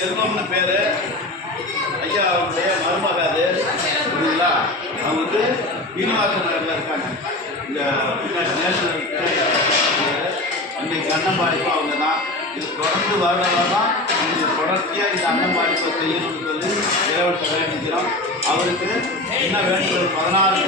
செல்வம்னு பேரு. ஐயா அவருடைய மருமகாது இல்லைங்களா? அவங்க வந்து சீனிவாச நகரில் இருக்காங்க. இந்த நேஷனல் அன்னைக்கு அன்னம்பாடிப்பும் அவங்க தான். இது தொடர்ந்து வருடம் இந்த தொடர்ச்சியாக இந்த அன்னம்பாடிப்பை செய்யணும்னு சொல்லி இறைவன் வேண்டிக்கிறோம். அவருக்கு என்ன வேண்டுதல் 16